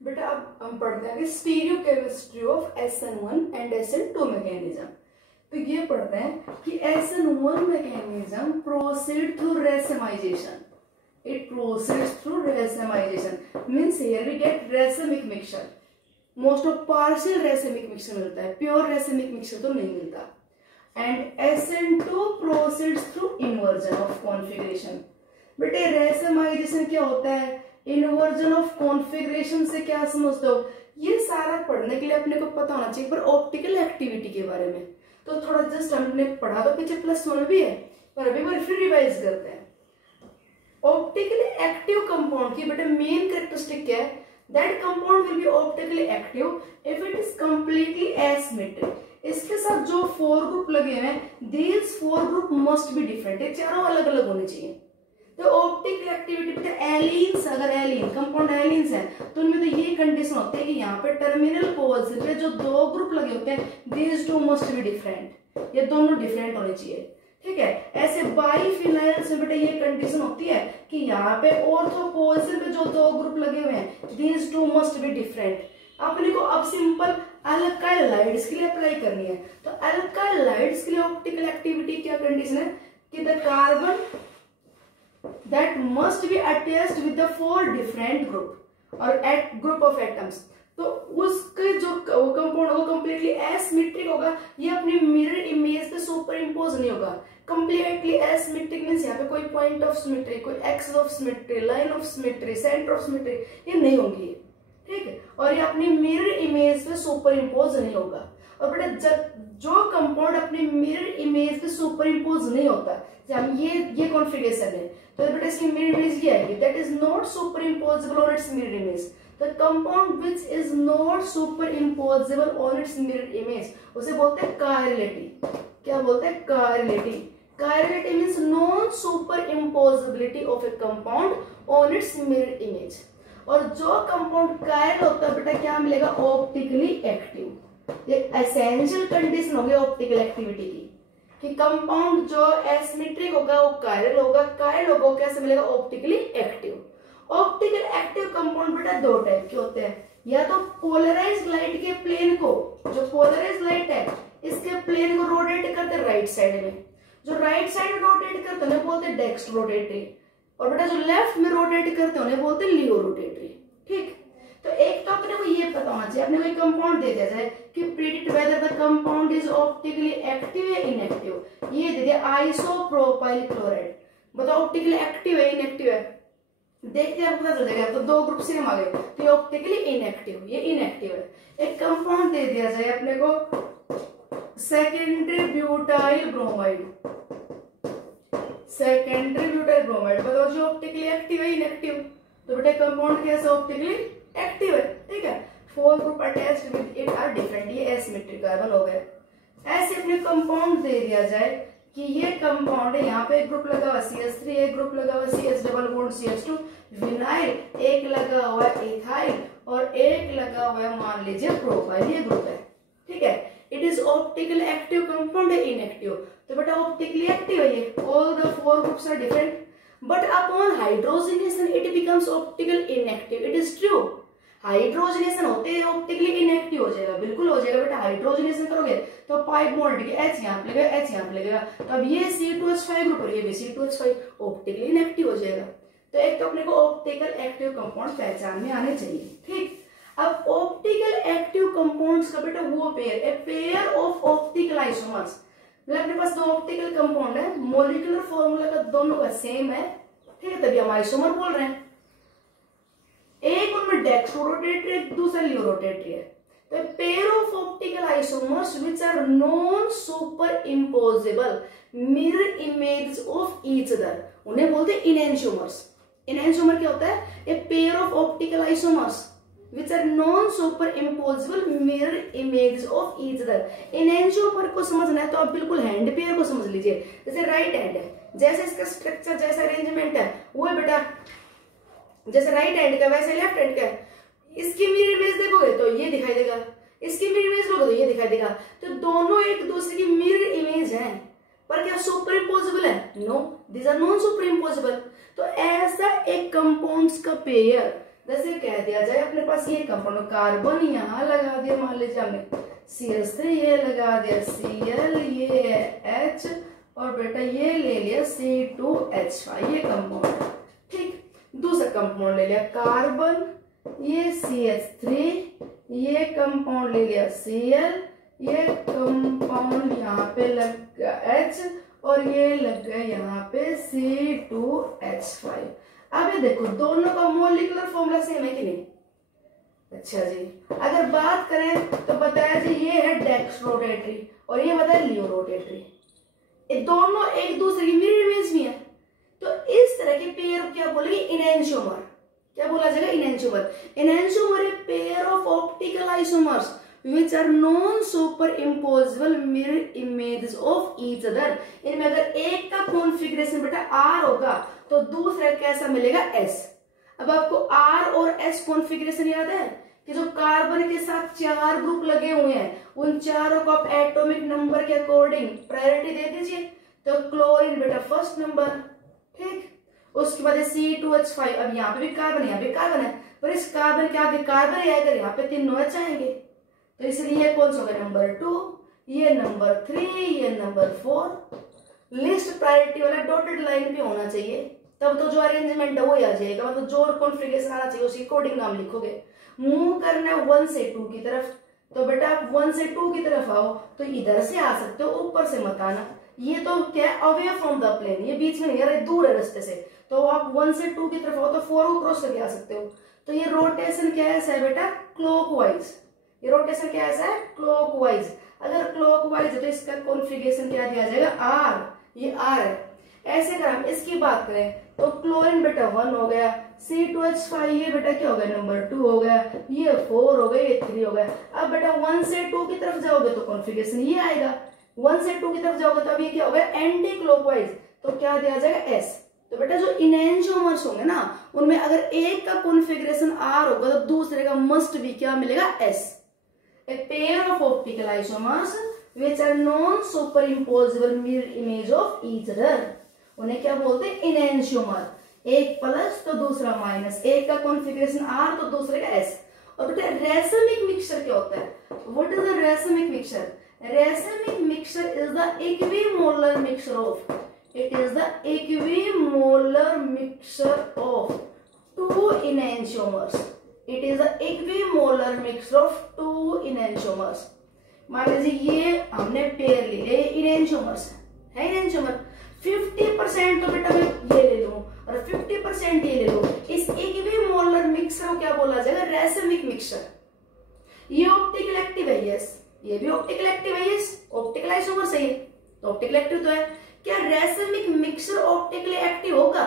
बेटा अब हम पढ़ते हैं stereochemistry of SN1 and SN2 mechanism. तो ये पढ़ते हैं कि SN1 mechanism proceed through racemisation. It proceeds through racemization. Means here we get racemic mixture. Most of partial racemic mixture मिलता है, pure racemic mixture तो नहीं मिलता। And SN2 proceeds through inversion of configuration. बेटे racemization क्या होता है? Inversion of configuration से क्या समझते हो? ये सारा पढ़ने के लिए अपने को पता होना चाहिए, पर ऑप्टिकल एक्टिविटी के बारे में तो थोड़ा जस्ट हमने पढ़ा तो पीछे +1 भी है, पर अभी बार फिर रिवाइज करते हैं। ऑप्टिकली एक्टिव कंपाउंड की बेटा मेन कैरेक्टरिस्टिक क्या है? That compound will be optically active if it is completely asymmetric. इसके साथ जो 4 ग्रुप लगे हुए हैं, these 4 group must be different, ये चारों अलग अलग होने चाहिए। तो ऑप्टिकल एक्टिविटी बेटा एलिन्स, अगर एलिन कंपाउंड एलिन्स है तो उनमें तो ये कंडीशन होती है कि यहाँ पे टर्मिनल पोल्स पे जो 2 ग्रुप लगे होते हैं, दीज 2 मस्ट बी डिफरेंट, ये दोनों डिफरेंट होने चाहिए। ठीक है, ऐसे बाईफिनाइल से बेटा ये कंडीशन होती है कि यहाँ पे ऑर्थो पोजीशन पे जो 2 ग्रुप लगे हुए हैं, दीज 2 मस्ट बी डिफरेंट। अपने को अब सिंपल अल्काइल लाइड्स के लिए अप्लाई करनी है। तो अल्काइल लाइड्स के लिए ऑप्टिकल एक्टिविटी क्या कंडीशन है कि the carbon that must be attached with the 4 different group और एट ग्रुप ऑफ एटम्स। तो उसके जो कंपाउंड वो कंप्लीटली एसिमेट्रिक होगा, ये अपनी मिरर इमेज पे सुपर इम्पोज नहीं होगा। कंप्लीटली एसिमेट्रिक मींस यहाँ पे कोई पॉइंट ऑफ सिमेट्री, कोई axis of symmetry, line of symmetry, centre of symmetry ये नहीं होंगी, ठीक है। और ये अपनी मिरर इमेज पे सुपर इम्पोज नहीं होगा। और बेटा जो कंपाउंड अपनी मिरर इमेज पे सुपर इम्पोज नहीं होता, जब ये कॉन्फ़िगरेशन है, तो बेटा इसकी मिरर इमेज क्या आएगी? That is not super imposable on it's mirror image. The compound which is not superimposable on its mirror image उसे बोलते हैं कायरलिटी। क्या बोलते हैं? Chirality. Chirality means non superimposability of a compound on its mirror image। और जो compound chiral होता है बेटा क्या मिलेगा? Optically active. ये एसेंशियल कंडीशन हो गई ऑप्टिकल एक्टिविटी की कि कंपाउंड जो एसिमेट्रिक होगा वो कायरल होगा, कायरल होगा कैसे मिलेगा? Optically active. Optical active compound बेटा 2 टाइप के होते हैं, या तो पोलराइज्ड लाइट के प्लेन को, जो पोलराइज्ड लाइट है इसके प्लेन को रोटेट करते हैं राइट साइड में, जो राइट साइड रोटेट करते हैं उन्हें बोलते हैं डेक्स्ट्रो रोटेटरी, और बेटा जो लेफ्ट में रोटेट करते हैं उन्हें बोलते हैं लियो रोटेटरी। ठीक, तो एक तो अपने को ये पता होना चाहिए, अपने को एक कंपाउंड दे दिया जाए कि predict whether the compound is optically active या इनएक्टिव। ये दे दिया आइसोप्रोपाइल क्लोराइड, बताओ ऑप्टिकली एक्टिव है इनएक्टिव है? देखते हैं पता चल जाएगा। तो 2 ग्रुप सेम आ गए, तो ये ऑप्टिकली इनएक्टिव, ये इनएक्टिव है। एक कंपाउंड दे दिया जाए अपने को secondary butyl bromide, secondary butyl bromide, बताओ जो ऑप्टिकली एक्टिव है इनएक्टिव? तो बेटा कंपाउंड कैसे ऑप्टिकली एक्टिव है? ठीक है, 4 group attached with it are different, ये एसिमेट्रिक कार्बन हो गए। ऐसे अपने कंपाउंड दे दिया जाए कि ये कंपाउंड है, यहाँ पे एक ग्रुप लगा हुआ CH3, एक ग्रुप लगा हुआ CS double bond CH2, vinyl, एक लगा हुआ इथाइल और एक लगा हुआ है मान लीजिए प्रोपाइल, ये ग्रुप है। ठीक है, it is optical active compound है इनएक्टिव, तो बेटा ऑप्टिकली एक्टिव है ये। All the 4 groups are different, but upon hydrogenation it becomes optical inactive. It is true, hydrogenation होते ही ऑप्टिकली इनएक्टिव हो जाएगा, बिल्कुल हो जाएगा बेटा। हाइड्रोजनेशन करोगे तो पाइप बॉन्ड के H यहाँ पे लगेगा, H यहाँ पे लगेगा, तो अब ये C2H5 ग्रुप और ये भी C2H5 ऑप्टिकली इनएक्टिव हो जाएगा। तो एक तो अपने को ऑप्टिकल एक्टिव कंपाउंड पहचान में आने चाहिए। ठीक, अब ऑप्टिकल एक्टिव कंपाउंड्स का बेटा वो pair, A pair of optical isomers, मतलब अपने पास 2 ऑप्टिकल कंपाउंड है, मोलिकुलर फॉर्मूला का दोनों का सेम है, ठीक है, तभी हम आइसोमर बोल रहे हैं। एक उनमें डेक्स्ट्रो रोटेटरी, दूसरा लियो रोटेटरी है। तो pair of optical isomers which are non superimposable mirror image of each other, उन्हें बोलते हैं इनएंशियोमर्स। इनएंशियोमर क्या होता है? A pair of optical isomers which are non superimposable mirror image of each other. Enantiomer को समझना है तो आप बिल्कुल हैंड पेयर को समझ लीजिए। जैसे राइट हैंड है, जैसे इसका स्ट्रक्चर जैसा अरेंजमेंट है वो है बेटा जैसे राइट हैंड का वैसे लेफ्ट हैंड का। इसकी मिरर इमेज देखोगे तो ये दिखाई देगा, इसकी मिरर इमेज लोगे तो ये दिखाई देगा। तो दोनों एक दूसरे की मिरर इमेज है, पर क्या सुपर इम्पोजेबल है? No, these are non superimposable. तो ऐसा एक कंपाउंड्स का पेयर जैसे कह दिया जाए अपने पास ये कंपाउंड कार्बन यहाँ लगा दिया, मान लीजिए हमने CH3 ये लगा दिया, Cl ये H और बेटा ये ले लिया C2H5 ये कंपाउंड है। ठीक, दूसरा कंपाउंड ले लिया कार्बन, ये CH3 ये कंपाउंड ले लिया Cl, ये कंपाउंड यहाँ पे लग गया H और ये लग गया यहाँ पे C2H5। अब ये देखो दोनों का मॉलिक्यूलर फॉर्मूला सेम है कि नहीं? अच्छा जी, अगर बात करें तो बताया जी ये है डेक्स रोटेटरी और ये बताया लियो रोटेटरी, ये दोनों एक दूसरे की मिरर इमेज भी है। तो इस तरह के पेयर क्या बोलेंगे? इनैंशियोमर। क्या बोला जाएगा? इनैंशियोमर। इनैंशियोमर है pair of optical isomers which are non superimposable mirror images of each other। इनमें अगर एक का कॉन्फ़िगरेशन बेटा R होगा तो दूसरा कैसा मिलेगा? S। अब आपको R और S कॉन्फ़िगरेशन याद है कि जो कार्बन के साथ 4 ग्रुप लगे हुए हैं उन चारों को आप एटॉमिक नंबर के अकॉर्डिंग प्रायोरिटी दे दीजिए। तो क्लोरीन बेटा फर्स्ट नंबर, ठीक, उसके बाद C2H5। अब यहाँ पे भी कार्बन, यहाँ पे कार्बन है, पर इस कार्बन के आगे कार्बन आएगा, यहाँ पे 3 OH आएंगे, तो इसलिए कौन सा होगा? नंबर 2, ये नंबर 3, ये नंबर 4। लिस्ट प्रायोरिटी वाला डॉटेड लाइन पे होना चाहिए, तब तो जो अरेंजमेंट है वो आ जाएगा, मतलब जो कॉन्फ़िगरेशन आना चाहिए उसके अकॉर्डिंग नाम लिखोगे। मूव करना है 1 से 2 की तरफ, तो बेटा आप 1 से 2 की तरफ आओ तो इधर से आ सकते हो, ऊपर से मत आना। ये तो क्या है? अवे फ्रॉम द प्लेन, ये बीच में नहीं है, दूर है रास्ते से, तो आप 1 से 2 की तरफ आओ तो 4 को क्रॉस करके आ सकते हो। तो ये रोटेशन क्या है बेटा? क्लॉकवाइज। ये रोटेशन क्या है? क्लॉकवाइज। अगर क्लॉकवाइज है तो इसका कॉन्फ़िगरेशन क्या दिया जाएगा? R। ये R है। ऐसे अगर हम इसकी बात करें तो क्लोरीन बेटा 1 हो गया, C2H5 ये बेटा क्या हो गया? नंबर 2 हो गया, ये 4 हो गया, ये 3 हो गया। अब बेटा 1 से 2 की तरफ जाओगे तो कॉन्फ़िगरेशन ये आएगा, 1 से 2 की तरफ जाओगे तो अब ये क्या होगा? एंटी क्लॉकवाइज, तो क्या दिया जाएगा? S। तो बेटा जो इनैंशियोमर्स होंगे ना उनमें अगर एक का कॉन्फ़िगरेशन R होगा तो दूसरे का मस्ट भी क्या मिलेगा? S। A pair of optical isomers which are non-superimposable mirror image of each other, उन्हें क्या बोलते हैं? इनैंशियोमर। एक प्लस तो दूसरा माइनस, एक का कॉन्फ़िगरेशन R तो दूसरे का S। और बेटा रेसमिक मिक्सचर क्या होता है? What is a racemic mixture? Racemic mixture is the equimolar mixture of, it is the equimolar mixture of 2 enantiomers। It is the equimolar mixture of 2 enantiomers। मान लीजिए ये हमने पेयर ले लिया, इनैंशियोमर्स है इनैंशियोमर। 50% तो बेटा मैं ये ले लूं और 50% ये ले लूं, इस इक्विमोलर मिक्सचर को क्या बोला जाएगा? Racemic mixture. ये ऑप्टिकल एक्टिव है, यस, ये भी ऑप्टिकल एक्टिव है, यस, ऑप्टिकल आइसोमर सही है, तो ऑप्टिकल एक्टिव तो है। क्या रेसमिक मिक्सचर ऑप्टिकली एक्टिव होगा?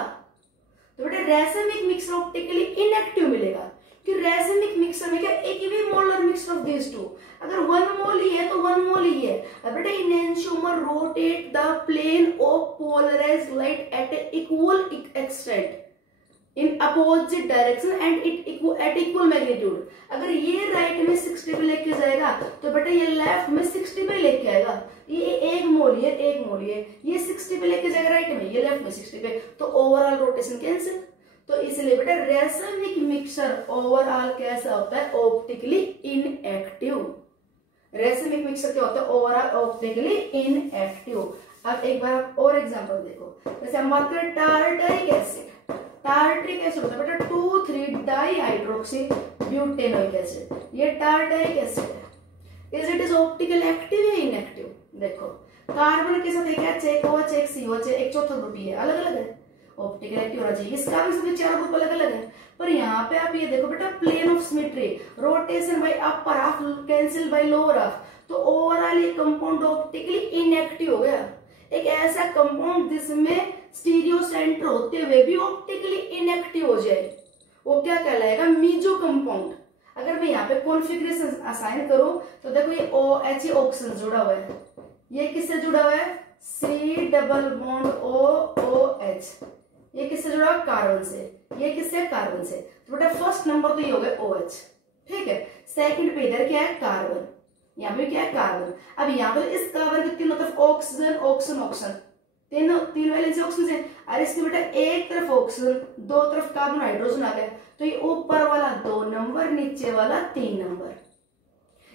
तो बेटा रेसमिक मिक्सचर ऑप्टिकली इनएक्टिव मिलेगा कि रेसमिक मिक्सचर में क्या equimolar mixture of this two, अगर 1 मोल ही है तो 1 मोल ही है। अब बेटा enantiomer rotate the plane of polarised light at equal extent in opposite direction and at equal magnitude. अगर ये राइट में 60 पे लेके जाएगा तो बेटा ये लेफ्ट में 60 पे लेके आएगा। ये 1 मोल है, 1 मोल है, ये 60 पे लेके जाएगा राइट में, ये लेफ्ट में 60 पे, तो ओवरऑल रोटेशन कैंसिल। तो इसलिए बेटा रेसमिक मिक्सचर ओवरऑल कैसा होता है? Optically inactive. रेसमिक मिक्सचर क्या होता है? Overall optically inactive. अब एक बार आप और एग्जांपल देखो, जैसे हम बात करें टार्टरिक एसिड। टार्टरिक एसिड होता है बेटा 2,3 डाइहाइड्रोक्सी ब्यूटेनोइक एसिड, ये टार्टरिक एसिड है। Is it is optical active या इनएक्टिव? देखो कार्बन के साथ एक H, एक OH, एक COH, एक चौथा ग्रुप है, अलग अलग है, ऑप्टिकल एक्टिव होना चाहिए। इसका भी सभी 4 ग्रुप अलग अलग है, पर यहाँ पे आप ये देखो बेटा plane of symmetry, rotation by upper half cancel by lower half, तो ओवरऑल ये कंपाउंड ऑप्टिकली इनएक्टिव हो गया। एक ऐसा कंपाउंड जिसमें स्टीरियो सेंटर होते हुए भी ऑप्टिकली इनएक्टिव हो जाए वो क्या कहलाएगा? Meso compound. अगर मैं यहाँ पे कॉन्फ़िगरेशन असाइन करूं तो देखो ये OH ऑक्सीजन जुड़ा हुआ है, ये किससे जुड़ा हुआ है? C double bond OH। ये किससे जुड़ा हुआ? कार्बन से। ये किससे? कार्बन से। तो बेटा फर्स्ट नंबर तो ये हो गया OH, ठीक है। सेकंड पे इधर क्या है? कार्बन, यहाँ पे क्या है? कार्बन। अब यहाँ पे इस कार्बन के तीनों तरफ ऑक्सीजन ऑक्सीजन ऑक्सीजन, तीन वैलेंसी ऑक्सीजन है, और इसके बेटा एक तरफ ऑक्सीजन, 2 तरफ कार्बन हाइड्रोजन आ गया, तो तो ये ऊपर वाला 2 नंबर, नीचे वाला 3 नंबर।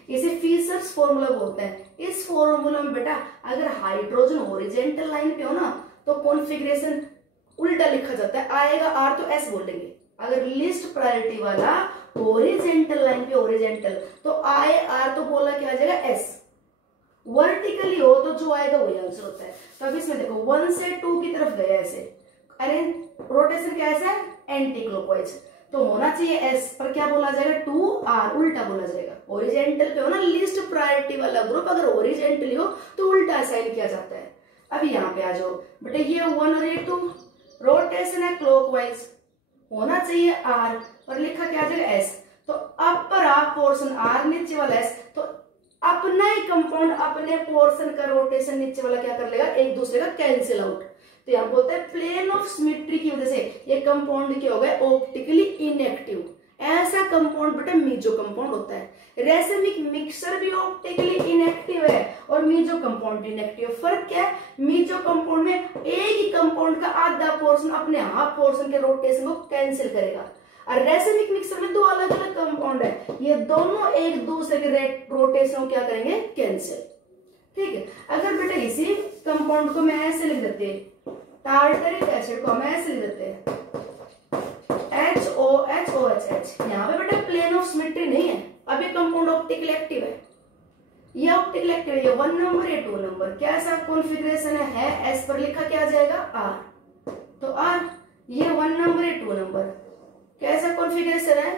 इसे फिशर्स फॉर्मूला बोलते हैं। इस फॉर्मूला में बेटा अगर हाइड्रोजन ओरिजेंटल लाइन पे हो ना तो कॉन्फ़िगरेशन उल्टा लिखा जाता है, आएगा आर तो एस बोलेंगे। अगर लिस्ट प्रायोरिटी वाला ओरिजेंटल लाइन पे ओरिजेंटल तो आए आर तो बोला क्या आ जाएगा एस। वर्टिकली हो तो जो आएगा वही आंसर होता है। तो अब इसमें देखो 1 से 2 की तरफ गया ऐसे, अरे रोटेशन क्या ऐसा है एंटी क्लॉकवाइज, तो होना चाहिए एस पर क्या बोला जाएगा 2r, उल्टा बोला जाएगा। ओरिजेंटल पे हो ना लिस्ट प्रायोरिटी वाला ग्रुप, अगर ओरिजेंटली हो तो उल्टा असाइन किया जाता है। अभी यहाँ पे आ जाओ बेटा, ये 1 और ये 2, रोटेशन है क्लॉकवाइज, होना चाहिए r पर लिखा क्या आ जाएगा s। तो अपर हाफ पोर्शन r, नीचे वाला s, तो अपना ही कंपाउंड अपने पोर्शन का रोटेशन नीचे वाला क्या कर लेगा, एक दूसरे का कैंसिल आउट। तो यहाँ बोलते हैं प्लेन ऑफ सिमेट्री की वजह से ये कंपाउंड क्या हो गया ऑप्टिकली इनएक्टिव। ऐसा कंपाउंड बेटा मीजो कंपाउंड होता है। रेसिमिक मिक्सचर भी ऑप्टिकली इनएक्टिव है और मीजो कंपाउंड इनएक्टिव। फर्क क्या है, मीजो कंपाउंड में एक ही कंपाउंड का आधा पोर्शन अपने हाफ पोर्शन के रोटेशन को कैंसिल करेगा, और रेसिमिक मिक्सचर में 2 अलग अलग कंपाउंड है, ये दोनों एक दूसरे के रोटेशन को क्या करेंगे कैंसिल। ठीक है, अगर बेटा इसी कंपाउंड को मैं ऐसे लिख देते हैं, टार्टरिक एसिड को हम ऐसे लिख देते हैं HOHOHH, यहाँ पे बेटा प्लेन ऑफ सिमेट्री नहीं है, अभी कंपाउंड ऑप्टिकली एक्टिव है, ये ऑप्टिकली एक्टिव है, ये 1 नंबर ये 2 नंबर, कैसा कॉन्फ़िगरेशन है एस पर लिखा क्या आ जाएगा आर, तो आर, ये 1 नंबर ये 2 नंबर, कैसा कॉन्फ़िगरेशन है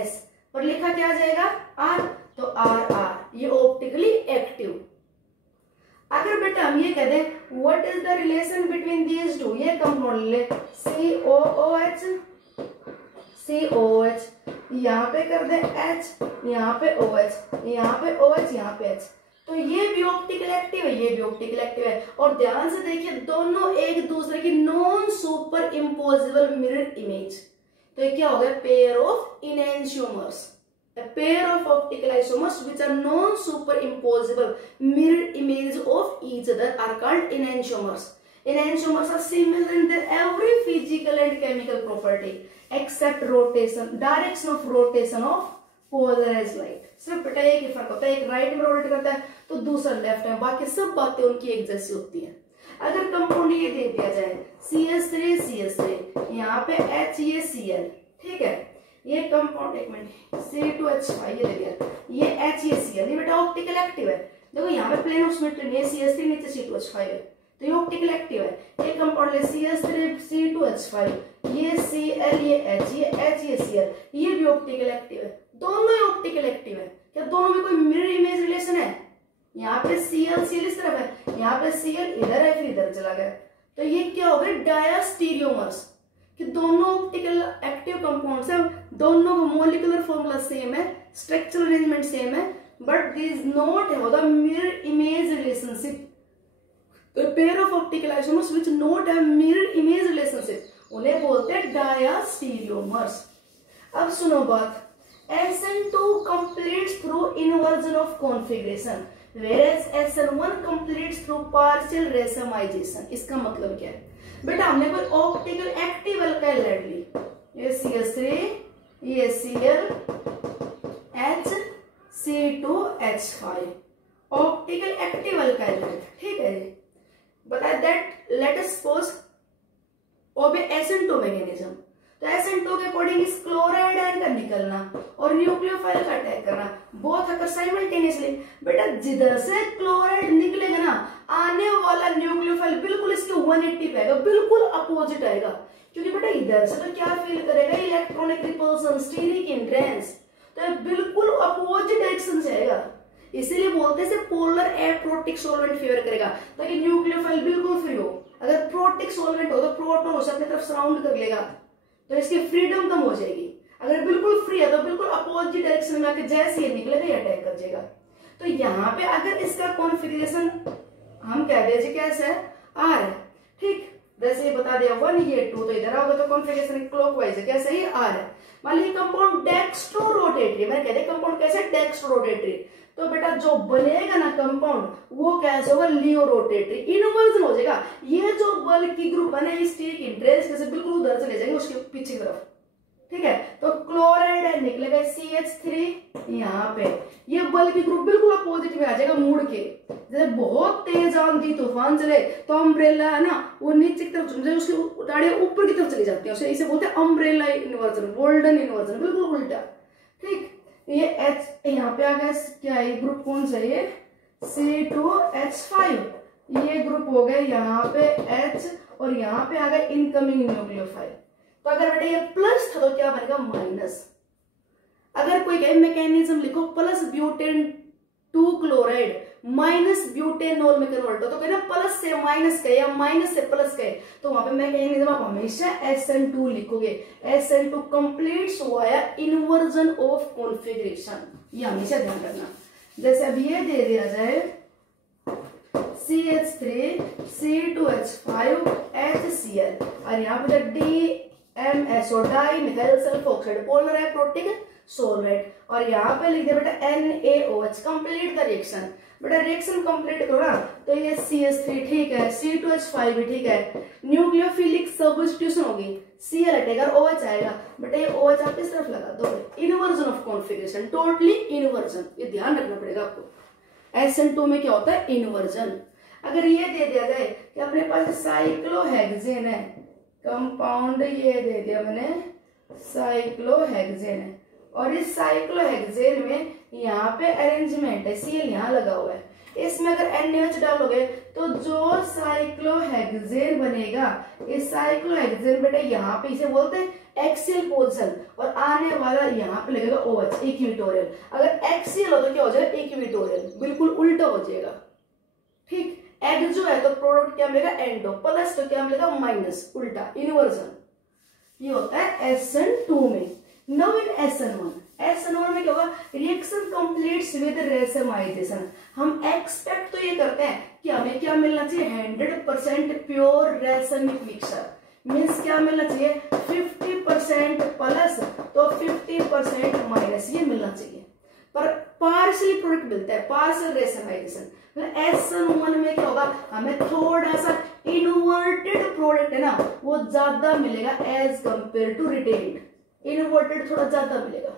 एस पर लिखा क्या आ जाएगा आर, तो आर आर, ये ऑप्टिकली एक्टिव। अगर बेटा हम ये कह दें what is the relation between these two, ये कंपाउंड ले COOH COOH, यहाँ पे कर दे H, यहाँ पे OH, यहाँ पे OH, यहाँ पे H, तो ये भी ऑप्टिकल एक्टिव है, ये भी ऑप्टिकल एक्टिव है। और ध्यान से देखिए दोनों एक दूसरे की non superimposable mirror image, तो ये क्या हो गया pair of enantiomers. A pair of optical isomers which are non-superimposable mirror images of each other are called enantiomers. Enantiomers are similar in their every physical and chemical property except rotation, direction of rotation of polarized light. सिर्फ बेटा एक ही फर्क होता है, एक right में rotate करता है तो दूसरा लेफ्ट में, बाकी सब बातें उनकी एक जैसी होती है। अगर कंपाउंड ये दे दिया जाए CH3 यहाँ पे H ये Cl, ठीक है, ये कंपाउंड एक मिनट C2H5 ये दे दिया, ये H ये Cl, ये बेटा ऑप्टिकल एक्टिव है। देखो यहाँ पे प्लेन ऑफ सिमेट्री नहीं है, CH3 नीचे C2H5 है, तो ये ऑप्टिकल एक्टिव है। ये कंपाउंड ले CH3 C2H5, ये Cl ये H ये H ये Cl, ये भी ऑप्टिकल एक्टिव है, दोनों ही ऑप्टिकल एक्टिव है। क्या दोनों में कोई मिरर इमेज रिलेशन है? यहाँ पे Cl इस तरफ है, यहाँ पे Cl इधर है फिर इधर चला गया, तो ये क्या हो गया डायस्टीरियोमर्स, कि दोनों ऑप्टिकल एक्टिव कंपाउंड्स हैं, दोनों का मॉलिक्यूलर फॉर्मूला सेम है, स्ट्रक्चरल अरेंजमेंट सेम है, but this not have the mirror image relationship. तो pair of optical isomers which not have mirror image relationship, उन्हें बोलते हैं डायस्टीरियोमर्स। अब सुनो बात, SN2 completes through inversion of configuration whereas SN1 completes through partial racemization। इसका मतलब क्या है बेटा, हमने कोई ऑप्टिकल एक्टिव अल्काइल लेड ली, ये CH3 ये Cl H C2H5 optical active alkyl halide, ठीक है जी। बता दैट लेट अस सपोज ओबे SN2 मैग्नीशियम, तो SN2 के अकॉर्डिंग इस क्लोराइड आयन का निकलना और न्यूक्लियोफाइल का अटैक करना बोथ अकर साइमल्टेनियसली। बेटा जिधर से क्लोराइड निकलेगा ना, आने वाला न्यूक्लियोफाइल बिल्कुल इसके 180 पे आएगा, बिल्कुल अपोजिट आएगा, क्योंकि बेटा इधर से तो क्या फील करेगा इलेक्ट्रॉनिक रिपल्सन, स्टीरिक हिंड्रेंस, तो बिल्कुल अपोजिट डायरेक्शन से आएगा। इसीलिए बोलते हैं पोलर एप्रोटिक सॉल्वेंट फेवर करेगा ताकि न्यूक्लियोफाइल बिल्कुल फ्री हो। अगर प्रोटिक सॉल्वेंट हो तो प्रोटॉन उसे अपनी तरफ सराउंड कर लेगा, तो इसकी फ्रीडम कम हो जाएगी। अगर बिल्कुल फ्री है तो बिल्कुल अपोजिट डायरेक्शन में आके जैसे ये निकलेगा ये अटैक कर जाएगा। तो यहाँ पे अगर इसका कॉन्फ़िगरेशन हम कह दीजिए कैसे है आर है, ठीक, जैसे ये बता दिया 1 ये 2, तो इधर आओगे तो कॉन्फ़िगरेशन क्लॉकवाइज है, कैसे ही आर है। मान लीजिए कंपाउंड डेक्स्ट्रो रोटेटरी, मैं कहते कंपाउंड कैसे डेक्स्ट्रो रोटेटरी, तो बेटा जो बनेगा ना कंपाउंड वो कैसे होगा लियो रोटेटरी, इनवर्जन हो जाएगा। ये जो बल की ग्रुप बने स्टीरिक इंटरेस्ट जैसे बिल्कुल उधर चले जाएंगे उसके पीछे की तरफ, ठीक है, तो क्लोराइड है निकलेगा CH3 यहाँ पे। ये बल्कि ग्रुप बिल्कुल अपोजिट में आ जाएगा मुड़ के। जैसे बहुत तेज आंधी तूफान चले तो अम्ब्रेला है ना वो नीचे की तरफ, उसकी डालियां ऊपर की तरफ चली जाती है, इसे बोलते हैं अम्ब्रेला इन्वर्जन, गोल्डन इन्वर्जन, बिल्कुल उल्टा। ठीक, ये H यहाँ पे आ गया, क्या है ग्रुप कौन सा है ये C2H5, ये ग्रुप हो गए यहाँ पे H और यहाँ पे आ गया इनकमिंग न्यूक्लियोफाइल। तो अगर बेटा ये प्लस था तो क्या बनेगा माइनस। अगर कोई कहे मैकेनिज्म लिखो plus butane 2 chloride minus butanol में कन्वर्ट हो, तो कहना प्लस से माइनस कहे या माइनस से प्लस कहे, तो वहां पे मैकेनिज्म आप हमेशा SN2 लिखोगे। SN2 completes via inversion of configuration, ये हमेशा ध्यान रखना। जैसे अब ये दे दिया जाए CH3 C2H5 HCl और यहाँ पे DMSO di methyl sulphoxide polar है प्रोटिक सॉल्वेंट, और यहाँ पे लिख दिया बेटा NaOH कंप्लीट द रिएक्शन। बेटा रिएक्शन कंप्लीट करो ना, तो ये CH3 ठीक है, C2H5 भी ठीक है, न्यूक्लियोफिलिक सब्स्टिट्यूशन होगी, Cl हटेगा और OH आएगा। बेटा ये OH आप इस तरफ लगा दो, inversion of configuration, totally inversion, ये ध्यान रखना पड़ेगा आपको। SN2 में क्या होता है इन्वर्जन। अगर ये दे दिया जाए कि अपने पास साइक्लोहेक्सेन है कंपाउंड, ये दे दिया मैंने साइक्लोहेक्सेन है, और इस साइक्लोहेक्सेन में यहाँ पे अरेंजमेंट है, Cl यहाँ लगा हुआ है, इसमें अगर NaOH डालोगे तो जो साइक्लोहेक्सेन बनेगा, इस साइक्लोहेक्सेन बेटा यहाँ पे इसे बोलते हैं एक्सियल पोजीशन, और आने वाला यहाँ पे लगेगा OH इक्विटोरियल। अगर एक्सियल हो तो क्या हो जाएगा इक्विटोरियल, बिल्कुल उल्टा हो जाएगा। ठीक, एग जो है तो प्रोडक्ट क्या मिलेगा एंडो, प्लस तो क्या मिलेगा माइनस, उल्टा इन्वर्जन। ये होता है SN2 में। नाउ इन SN1 में क्या होगा, रिएक्शन कंप्लीट्स विद रेसमाइजेशन। हम एक्सपेक्ट तो ये करते हैं कि हमें क्या मिलना चाहिए 100% प्योर रेसमिक मिक्सचर, मीन्स क्या मिलना चाहिए 50% प्लस तो 50% माइनस, ये मिलना चाहिए, पर पार्शियली प्रोडक्ट मिलता है, पार्शियल रेसमाइजेशन। SN1 में क्या होगा, हमें थोड़ा सा इन्वर्टेड प्रोडक्ट है ना वो ज्यादा मिलेगा as compare to retained, inverted थोड़ा ज्यादा मिलेगा,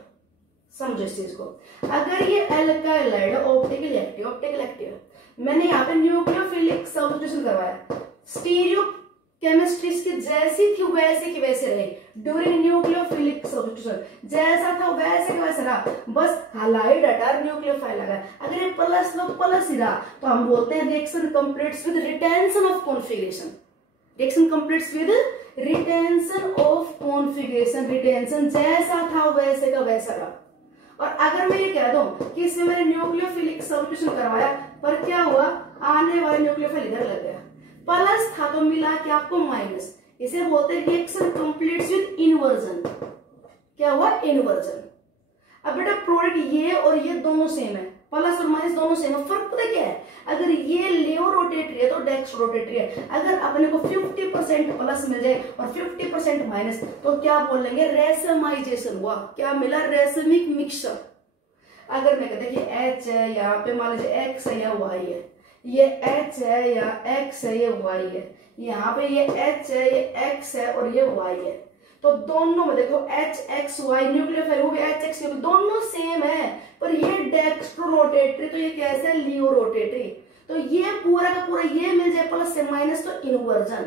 समझो इस चीज को। अगर ये एल्काइलाइड ऑप्टिकली एक्टिव, मैंने यहाँ पे न्यूक्लियोफिलिक सब्स्टिट्यूशन करवाया, स्टीरियो केमिस्ट्री की जैसी थी वैसे की वैसे रही, ड्यूरिंग न्यूक्लियोफिलिक सब्स्टिट्यूशन जैसा था वैसे के वैसे रहा, बस हालाइड हटा न्यूक्लियोफाइल लगा। अगर ये प्लस तो प्लस ही रहा तो हम बोलते हैं reaction completes with retention of configuration, reaction completes with retention of configuration, retention जैसा था वैसे का वैसा रहा। और अगर मैं ये कह दूं कि इसमें मैंने न्यूक्लियोफिलिक सब्स्टिट्यूशन करवाया पर क्या हुआ, आने वाला न्यूक्लियोफाइल इधर लग गया, प्लस था तो मिला कि आपको माइनस, इसे बोलते हैं रिएक्शन कंप्लीट्स विद इन्वर्जन। क्या हुआ इन्वर्जन। अब बेटा प्रोडक्ट ये और ये दोनों सेम है, प्लस और माइनस दोनों सेम है, फर्क पता क्या है, अगर ये लेओ रोटेटरी है तो डेक्स रोटेटरी है। अगर अपने को 50% प्लस मिल जाए और 50% माइनस तो क्या बोलेंगे रेसमाइजेशन हुआ, क्या मिला रेसमिक मिक्सचर। अगर मैं कहते कि H है यहाँ पे मान लीजिए X है या Y है, ये H है या X है ये Y है, यहाँ पे ये H है ये X है और ये Y है, तो दोनों में देखो HXY न्यूक्लियोफाइल वो भी HX दोनों सेम है, पर ये डेक्स्ट्रो रोटेटरी तो ये कैसे लियो रोटेटरी, तो ये पूरा का पूरा ये मिल जाए प्लस से माइनस तो इन्वर्जन,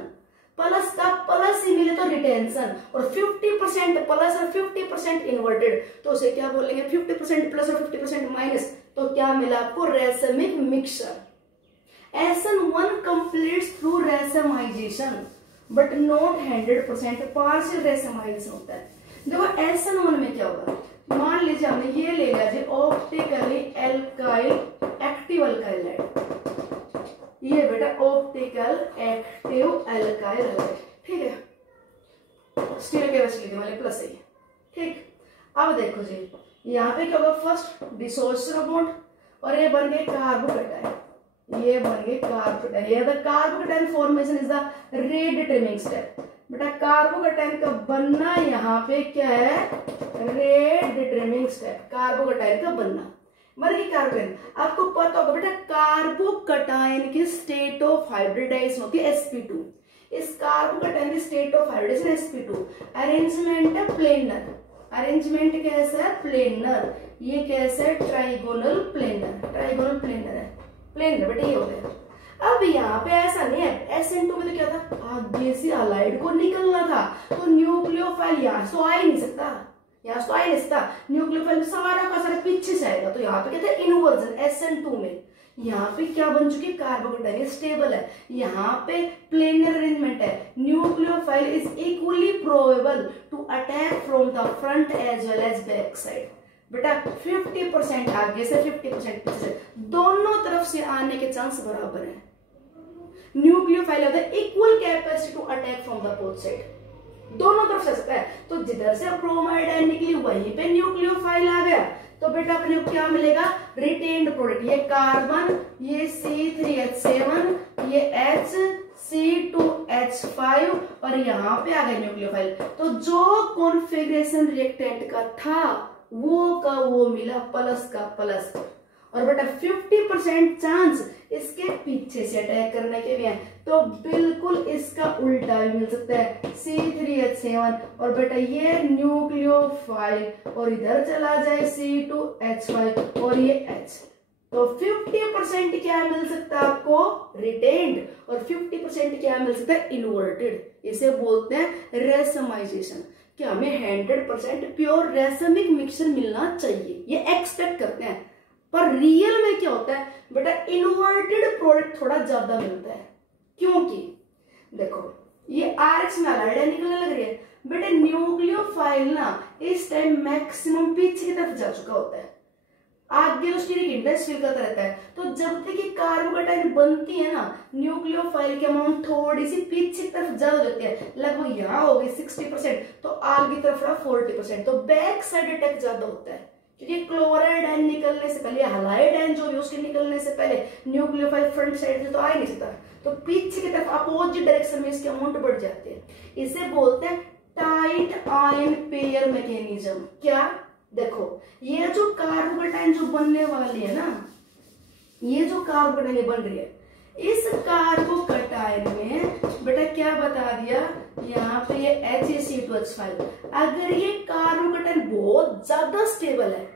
प्लस का प्लस ही मिले तो रिटेंशन, और 50% प्लस और 50% इन्वर्टेड तो उसे क्या बोलेंगे 50% प्लस और 50% माइनस, तो क्या मिला आपको racemic mixture. SN1 completes through racemization but not 100% partial racemization होता है। देखो SN1 में क्या होगा, मान लीजिए हमने ये ले लिया जी ऑप्टिकली एल्काइल एक्टिव अल्काइलाइड, ये बेटा ऑप्टिकल एक्टिव एल्काइल, ठीक है, स्टीरियो केमिस्ट्री वाले प्लस है, ठीक। अब देखो जी यहाँ पे क्या होगा, फर्स्ट डिसोसिएशन बॉन्ड और ये बन गए कार्बोकेटाइन, ये बन गए carbocation, the carbocation formation is the rate determining step. बेटा कार्बोकेटाइन का बनना यहाँ पे क्या है, रेट डिटरमिनिंग स्टेप, कार्बोकेटाइन का बनना मतलब कि कार्बोकेटाइन आपको पता होगा बेटा कार्बोकेटाइन की स्टेट ऑफ हाइब्रिडाइजेशन होती है sp2, इस carbocation state of hydrogen sp2 arrangement है प्लेनर, अरेंजमेंट कैसा है प्लेनर, ये कैसा है ट्राइगोनल प्लेनर, ट्राइगोनल प्लेनर है, प्लेनर बेटा ये हो गया। अब यहाँ पे ऐसा नहीं है, SN2 में तो क्या था आगे से हाइलाइट को निकलना था, तो न्यूक्लियोफाइल यहाँ तो आ ही नहीं सकता, यहाँ तो आ ही नहीं सकता, न्यूक्लियोफाइल सारा का सारा पीछे से आएगा, तो यहाँ पे क्या था इनवर्जन SN2 में, यहाँ पे क्या बन चुकी कार्बोकेटाइन स्टेबल है, यहाँ पे प्लेनर अरेंजमेंट है, nucleophile is equally probable to attack from the front as well as back side. बेटा 50% आगे से 50% पीछे से, दोनों तरफ से आने के चांस बराबर है। न्यूक्लियोफाइल है equal capacity to attack from the both side, दोनों तरफ से सकता है, तो जिधर से ब्रोमाइड निकली वहीं पे न्यूक्लियोफाइल आ गया, तो बेटा अपने को क्या मिलेगा रिटेन्ड प्रोडक्ट, ये कार्बन, ये C3H7, ये HC2H5 और यहाँ पे आ गया न्यूक्लियोफाइल, तो जो कॉन्फ़िगरेशन रिएक्टेंट का था वो का वो मिला प्लस का प्लस, और बेटा 50% चांस इसके पीछे से अटैक करने के भी है, तो बिल्कुल इसका उल्टा भी मिल सकता है C3H7 और बेटा ये न्यूक्लियोफाइल और इधर चला जाए C2H5 और ये H, तो 50% क्या मिल सकता है आपको रिटेन्ड और 50% क्या मिल सकता है इन्वर्टेड, इसे बोलते हैं रेसमाइजेशन, कि हमें 100% प्योर रेसमिक मिक्सचर मिलना चाहिए, ये एक्सपेक्ट करते हैं, पर रियल में क्या होता है बेटा इन्वर्टेड प्रोडक्ट थोड़ा ज्यादा मिलता है, क्योंकि देखो ये RH में हाइलाइट निकलने लग रही है, बेटा न्यूक्लियोफाइल ना इस टाइम मैक्सिमम पीछे की तरफ जा चुका होता है, आगे तो स्टीरिक इंडेक्स फील करता रहता है, तो जब तक ये कार्बोकेटाइन बनती है ना न्यूक्लियोफाइल की अमाउंट थोड़ी सी पीछे की तरफ ज्यादा होती है, लगभग यहाँ हो गई 60%, तो आगे की तरफ 40%, तो बैक साइड अटैक ज्यादा होता है, क्योंकि क्लोराइड आयन निकलने से पहले हाइलाइड आयन जो भी उसके निकलने से पहले न्यूक्लियोफाइल फ्रंट साइड से तो आ ही नहीं सकता, तो पीछे की तरफ अपोजिट डायरेक्शन में इसकी अमाउंट बढ़ जाती है, इसे बोलते हैं टाइट आयन पेयर मैकेनिज्म। क्या देखो ये जो कार्बोकेटाइन जो बनने वाली है ना, ये जो कार्बोकेटाइन बन रही है, इस कार्बोकेटाइन में बेटा क्या बता दिया यहाँ पे ये HC2H5, अगर ये कार्बोकेटाइन बहुत ज्यादा स्टेबल है,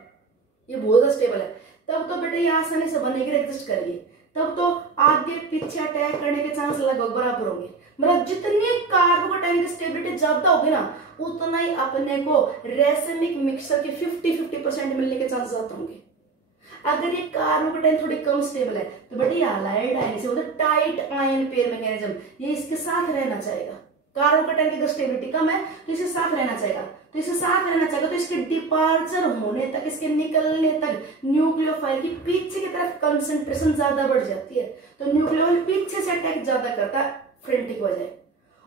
ये बहुत ज्यादा स्टेबल है, तब तो बेटा ये आसानी से बनेगी, एग्जिस्ट करेगी, तब तो आगे पीछे अटैक करने के चांस लगभग बराबर होंगे, मतलब जितनी कार्बोकेटाइन की स्टेबिलिटी ज्यादा होगी ना उतना ही अपने को रेसमिक मिक्सचर के 50-50% मिलने के चांस ज्यादा होंगे। अगर ये कार्बोकेटाइन थोड़ी कम स्टेबल है तो बेटा हाइलाइड आयन से मतलब टाइट आयन पेयर मैकेनिज्म, ये इसके साथ रहना चाहेगा, कार्बोकेटाइन की अगर स्टेबिलिटी कम है तो इसके साथ रहना चाहेगा, तो इसके साथ रहना चाहेगा, तो इसके डिपार्चर होने तक, इसके निकलने तक न्यूक्लियोफाइल की पीछे की तरफ कंसंट्रेशन ज्यादा बढ़ जाती है, तो न्यूक्लियोफाइल पीछे से अटैक ज्यादा करता है फ्रंट की वजह,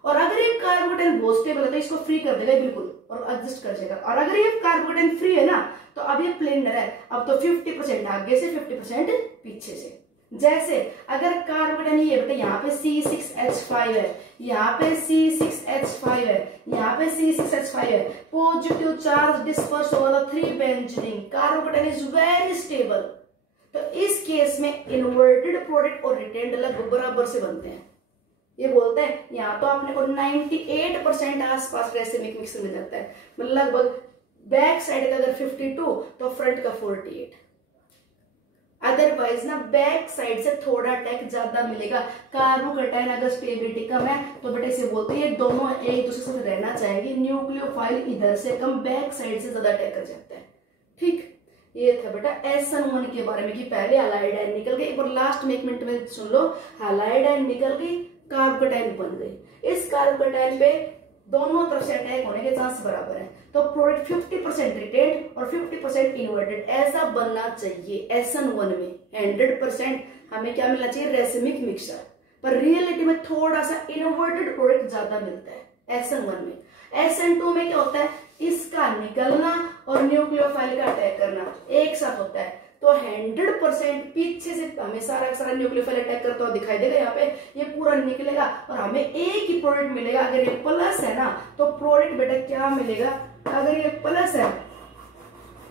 और अगर ये कार्बोकेटाइन बहुत स्टेबल है तो इसको फ्री कर देगा बिल्कुल और एडजस्ट कर देगा, और अगर ये कार्बोकेटाइन फ्री है ना तो अब ये प्लेनर है, अब तो 50% आगे से 50% पीछे से, जैसे अगर कार्बोकेटाइन ये बेटा यहाँ पे C6H5 है, यहाँ पे C6H5 है, यहाँ पे C6H5 है, positive charge disperse over the 3 benzene, carbocation is very stable, तो इस केस में इन्वर्टेड प्रोडक्ट और रिटेन्ड लगभग बराबर से बनते हैं, ये बोलते हैं यहाँ तो अपने को 98% आसपास रेसिमिक मिक्सर मिल जाता है, मतलब लगभग बैक साइड का अगर 52 तो फ्रंट का 48, अदरवाइज ना बैक साइड से थोड़ा अटैक ज्यादा मिलेगा, कार्बोकेटाइन अगर स्टेबिलिटी कम है तो बेटा इसे बोलते हैं दोनों एक दूसरे से रहना चाहेंगे, न्यूक्लियोफाइल इधर से कम बैक साइड से ज्यादा अटैक कर जाता है। ठीक, ये था बेटा SN1 के बारे में कि पहले हाइलाइड आयन निकल गई, और लास्ट में 1 मिनट में सुन लो, हाइलाइड आयन निकल गई, कार्बोकेटाइन बन गई, इस कार्बोकेटाइन पे दोनों तरफ से अटैक होने के चांस बराबर है, तो प्रोडक्ट 50% रिटेन्ड और 50% इन्वर्टेड, ऐसा बनना चाहिए SN1 में। 100% हमें क्या मिलना चाहिए रेसिमिक मिक्सचर, पर रियलिटी में थोड़ा सा इन्वर्टेड प्रोडक्ट ज्यादा मिलता है SN1 में। SN2 में क्या होता है, इसका निकलना और न्यूक्लियोफाइल का अटैक करना एक साथ होता है, तो 100% पीछे से हमें सारा न्यूक्लियोफाइल अटैक करता हुआ दिखाई देगा, यहाँ पे ये पूरा निकलेगा और हमें एक ही प्रोडक्ट मिलेगा। अगर ये प्लस है ना तो प्रोडक्ट बेटा क्या मिलेगा, अगर ये प्लस है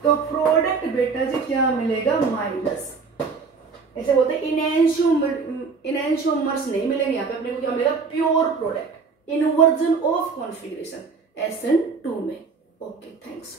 तो प्रोडक्ट बेटा जी क्या मिलेगा माइनस, ऐसे बोलते हैं इनैंशियोमर्स नहीं मिलेंगे यहाँ पे, अपने को क्या मिलेगा, pure product, inversion of configuration SN2 में। Okay, thanks.